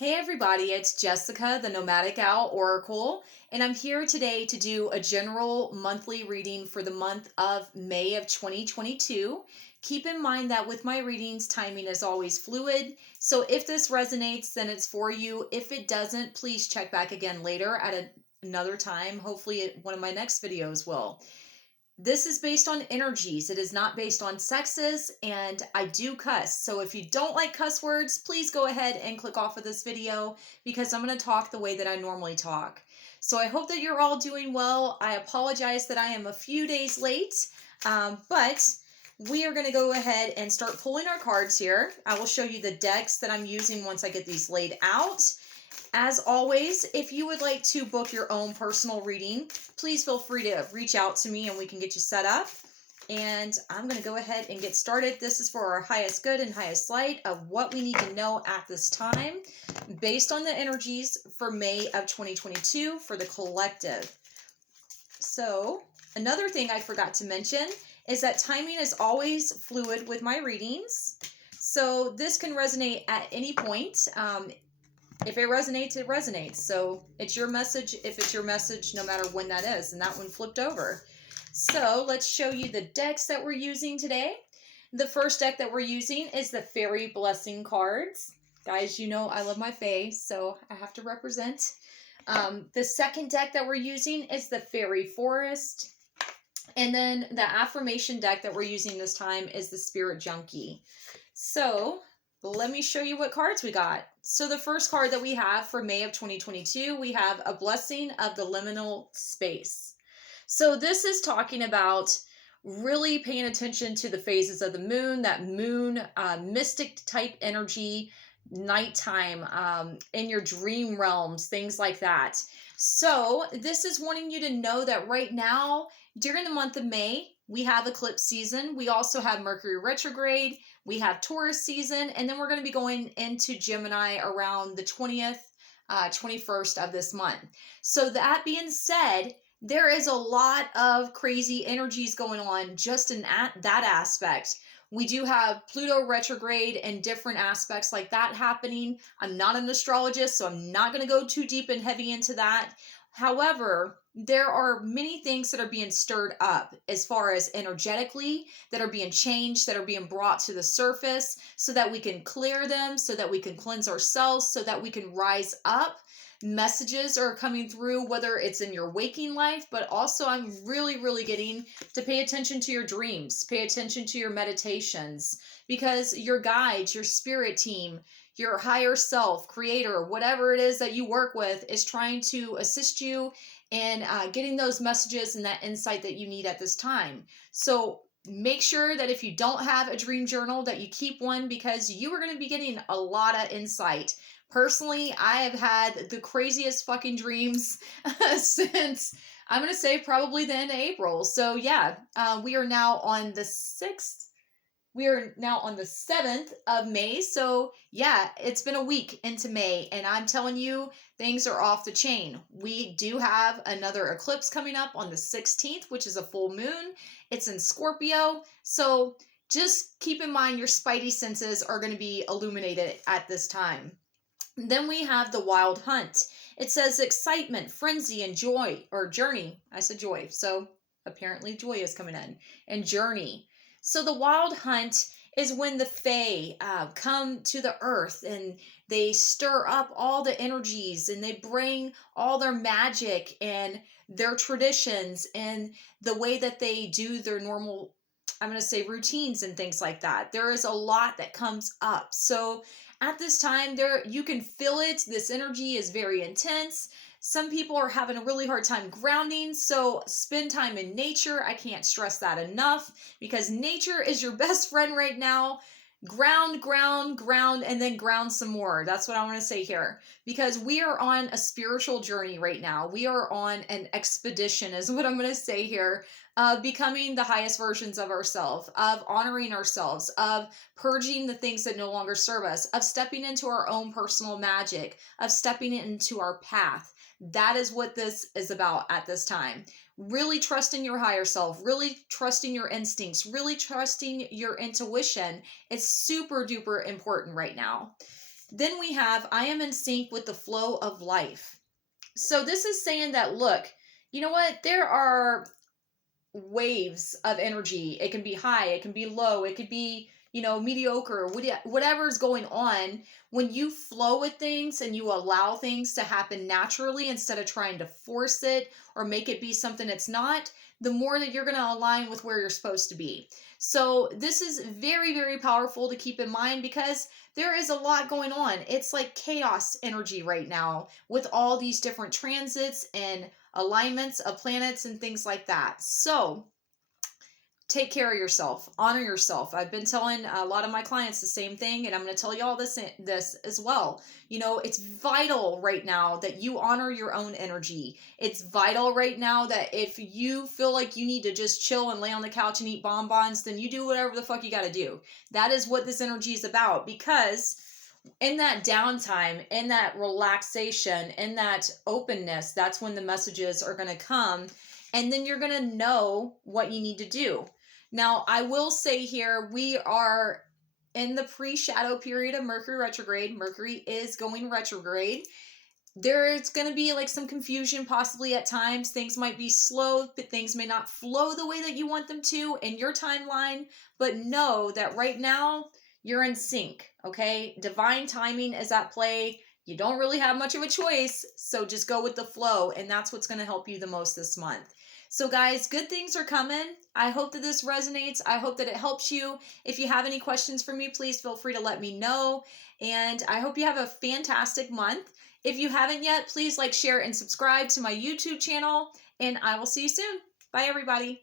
Hey everybody, it's Jessica, the Nomadic Owl Oracle, and I'm here today to do a general monthly reading for the month of May of 2022. Keep in mind that with my readings, timing is always fluid, so if this resonates, then it's for you. If it doesn't, please check back again later at another time. Hopefully one of my next videos will. This is based on energies. It is not based on sexes, and I do cuss. So if you don't like cuss words, please go ahead and click off of this video because I'm going to talk the way that I normally talk. So I hope that you're all doing well. I apologize that I am a few days late, but we are going to go ahead and start pulling our cards here. I will show you the decks that I'm using once I get these laid out. As always, if you would like to book your own personal reading, please feel free to reach out to me and we can get you set up. And I'm going to go ahead and get started. This is for our highest good and highest light of what we need to know at this time based on the energies for May of 2022 for the collective. So another thing I forgot to mention is that timing is always fluid with my readings. So this can resonate at any point. If it resonates, it resonates. So it's your message if it's your message, no matter when that is. And that one flipped over. So let's show you the decks that we're using today. The first deck that we're using is the Fairy Blessing cards. Guys, you know I love my fae, so I have to represent. The second deck that we're using is the Fairy Forest. And then the affirmation deck that we're using this time is the Spirit Junkie. So let me show you what cards we got. So the first card that we have for May of 2022, we have a Blessing of the Liminal Space. So this is talking about really paying attention to the phases of the moon, that moon mystic type energy, nighttime, in your dream realms, things like that. So this is wanting you to know that right now, during the month of May, we have eclipse season. We also have Mercury retrograde. We have Taurus season. And then we're going to be going into Gemini around the 20th, 21st of this month. So that being said, there is a lot of crazy energies going on just in that aspect. We do have Pluto retrograde and different aspects like that happening. I'm not an astrologist, so I'm not going to go too deep and heavy into that. However, there are many things that are being stirred up as far as energetically, that are being changed, that are being brought to the surface so that we can clear them, so that we can cleanse ourselves, so that we can rise up. Messages are coming through, whether it's in your waking life, but also I'm really getting to pay attention to your dreams, pay attention to your meditations, because your guides, your spirit team, your higher self, creator, whatever it is that you work with is trying to assist you in getting those messages and that insight that you need at this time. So make sure that if you don't have a dream journal, that you keep one, because you are going to be getting a lot of insight. Personally, I have had the craziest fucking dreams since, I'm going to say, probably the end of April. So yeah, we are now on the 6th. We are now on the 7th of May. So yeah, it's been a week into May, and I'm telling you, things are off the chain. We do have another eclipse coming up on the 16th, which is a full moon. It's in Scorpio. So just keep in mind your spidey senses are going to be illuminated at this time. Then we have the Wild Hunt. It says excitement, frenzy, and joy, or journey. I said joy, so apparently joy is coming in. And journey. So the Wild Hunt is when the fae come to the earth and they stir up all the energies and they bring all their magic and their traditions and the way that they do their normal, I'm going to say, routines and things like that. There is a lot that comes up. So at this time, you can feel it. This energy is very intense. Some people are having a really hard time grounding, so spend time in nature. I can't stress that enough, because nature is your best friend right now. Ground, and then ground some more. That's what I want to say here, because we are on a spiritual journey right now. We are on an expedition, is what I'm going to say here, of becoming the highest versions of ourselves, of honoring ourselves, of purging the things that no longer serve us, of stepping into our own personal magic, of stepping into our path. That is what this is about at this time. Really trusting your higher self, really trusting your instincts, really trusting your intuition. It's super duper important right now. Then we have, I am in sync with the flow of life. So this is saying that, look, you know what? There are waves of energy. It can be high, it can be low, it could be, mediocre, whatever's going on. When you flow with things and you allow things to happen naturally instead of trying to force it or make it be something it's not, the more that you're going to align with where you're supposed to be. So this is very, very powerful to keep in mind because there is a lot going on. It's like chaos energy right now with all these different transits and alignments of planets and things like that. So take care of yourself, honor yourself. I've been telling a lot of my clients the same thing, and I'm going to tell you all this as well. It's vital right now that you honor your own energy. It's vital right now that if you feel like you need to just chill and lay on the couch and eat bonbons, then you do whatever the fuck you got to do. That is what this energy is about, because in that downtime, in that relaxation, in that openness, that's when the messages are going to come. And then you're going to know what you need to do. Now, I will say here, we are in the pre-shadow period of Mercury retrograde. Mercury is going retrograde. There's going to be like some confusion possibly at times. Things might be slow, but things may not flow the way that you want them to in your timeline. But know that right now, you're in sync, okay? Divine timing is at play. You don't really have much of a choice, so just go with the flow, and that's what's going to help you the most this month. So guys, good things are coming. I hope that this resonates. I hope that it helps you. If you have any questions for me, please feel free to let me know. And I hope you have a fantastic month. If you haven't yet, please like, share, and subscribe to my YouTube channel. And I will see you soon. Bye, everybody.